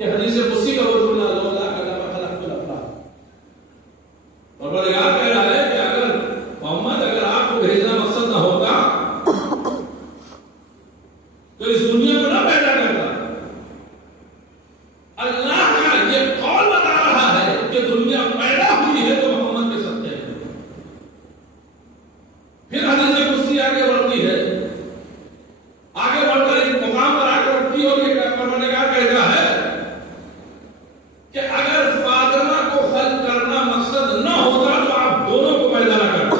کہ حدیث قدسی کا وہ جملہ لولا کما خلقت الافلاک، پروردگار کہہ رہا ہے کہ اگر محمد اگر آپ کو بھیجنا مقصد نہ ہوتا تو اس دنیا کو نہ پیدا کرتا۔ اللہ کا یہ قول بتا رہا ہے کہ دنیا پیدا ہوئی ہے تو محمد کے صدقے ہے۔ پھر حدیث قدسی آگے بڑھتی ہے، آگے بڑھ کر ایک مقام پر آ کر اٹھتی اور یہ پروردگار کہتا ہے کہ اگر فاطمہ کو خلق کرنا مقصد نہ ہوتا تو آپ دونوں کو پیدا نہ کرتے۔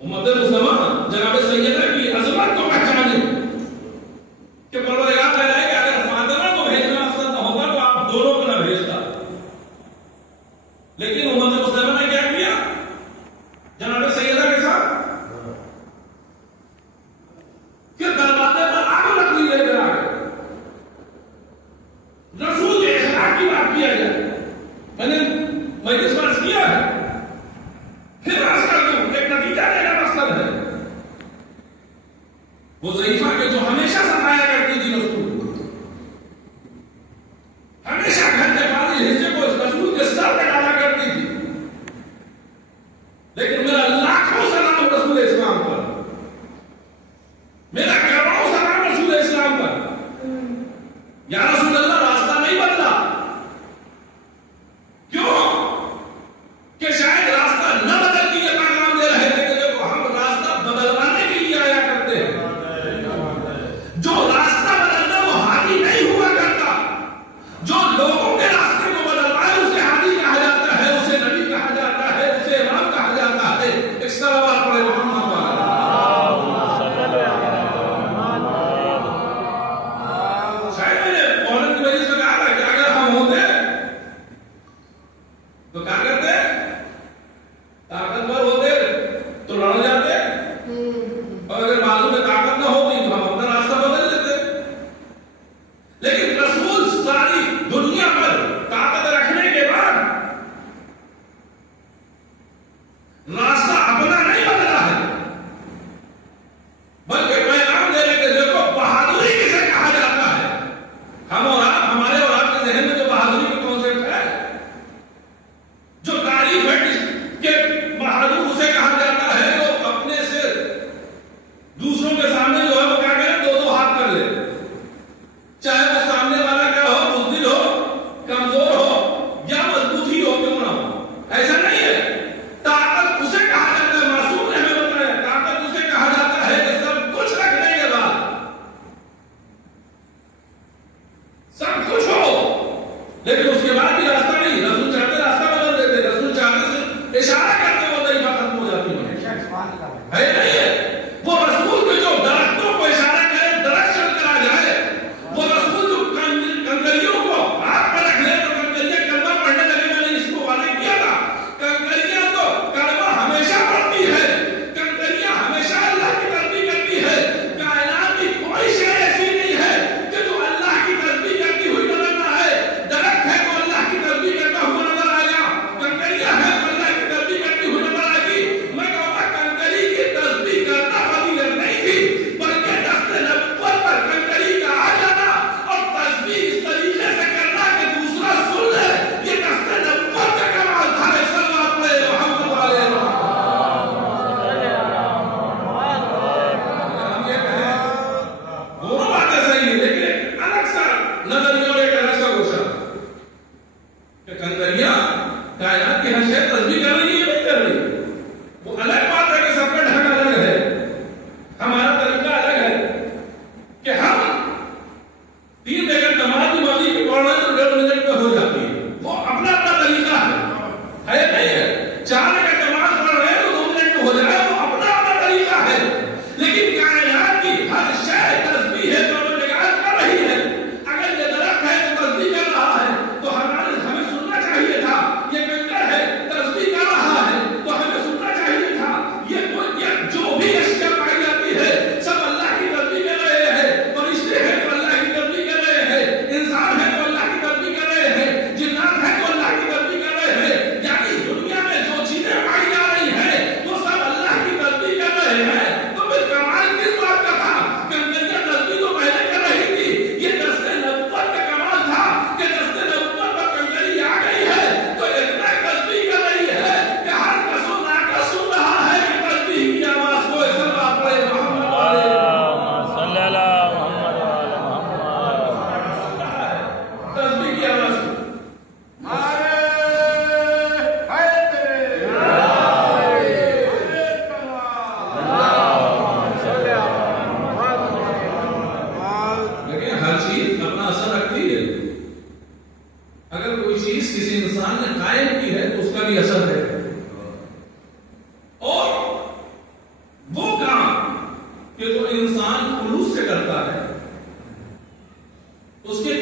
امت مسلمہ جناب سیدہ کی عظمت کو پہچانے کہ پروردگار کہہ رہا ہے کہ اگر فاطمہ کو بھیجنا مقصد نہ ہوتا تو آپ دونوں کو نہ بھیجتا، لیکن امت مسلمہ نے کیا کیا جناب سیدہ کے ساتھ کہ دروازے پر آگ رکھ لی لے کر آگے رسول کے اخلاق کی بات کیا جائے۔ میں نے اس بار کیا ہے، پھر عرض کر دوں ایک نتیجہ دینا مقصد ہے۔ وہ ضعیفہ کے جو ہمیشہ ستایا کرتی تھی رسول، ہمیشہ گھر کے فاضل حصے کو اس رسول کے سر پہ ڈالا کرتی تھی، لیکن میرا لاکھوں سلام رسول اسلام پر، میرا کروڑوں سلام رسول اسلام پر۔ یا رسول اللہ راستہ نہیں بدلا، کیوں کہ شاید راستہ نہ بدل کے یہ پیغام دے رہے تھے کہ دیکھو ہم راستہ بدلوانے کے لیے آیا کرتے ہیں، جو راستہ بدلنا وہ ہادی نہیں ہوا کرتا، جو لوگوں کے راستے کو بدلوائے اسے ہادی کہا جاتا ہے، اسے نبی کہا جاتا ہے، اسے امام کہا جاتا ہے۔ ایک صلوات پڑھے محمد پر۔ شاید میں نے مولانا کی وجہ سے کہا تھا کہ اگر ہم ہوتے تو کیا کرتے، طاقتور ہوتے تو لڑ جاتے، اور اگر بازو میں طاقت نہ ہوتی تو ہم اپنا راستہ بدل لیتے۔ لیکن رسول ساری دنیا پر طاقت رکھنے کے بعد راستہ اپنا نہیں بدلا ہے، بلکہ پیغام دے رہے کہ دیکھو بہادری کسے کہا جاتا ہے۔ ہم اور آپ، ہمارے اور آپ کے ذہن میں جو بہادری کا کانسیپٹ ہے، جو تعریف ہے کہ بہادر اسے کہا جاتا ہے جو اپنے سے دوسروں کے سامنے جو ہے وہ کیا کرے، دو دو ہاتھ کر لے، چاہے وہ سامنے والا کیا ہو، بزدل ہو، کمزور ہو یا مضبوط ہی ہو، کیوں نہ ہو، ایسا نہیں ہے۔ طاقت اسے کہا جاتا ہے، معصوم نے ہمیں بتایا، طاقت اسے کہا جاتا ہے کہ سب کچھ رکھنے کے بعد سب کچھ ہو لیکن اس کے بعد بھی راستہ نہیں۔ رسول چاہتے راستہ بدل دیتے، رسول چاہتے صرف اشارہ کرتے وہ ضعیفہ ختم ہو جاتی ہے نہیں ہے۔ وہ رسول کے جو درختوں کو اشارہ کرے درخت چل کر آ جائے، وہ رسول جو کنکریوں کو ہاتھ پر رکھ لے تو کنکریاں کلمہ پڑھنے لگے۔ میں نے اس کو واضح کیا تھا، کنکریاں تو کلمہ ہمیشہ پڑھتی ہے، کنکریاں ہمیشہ اللہ کی تسبیح کرتی ہے۔ کائنات کی کوئی شے ایسی نہیں ہے کہ جو اللہ کی تسبیح کرتی ہوئی نظر نہ آئے۔ درخت ہے وہ اللہ کی تسبیح اس کے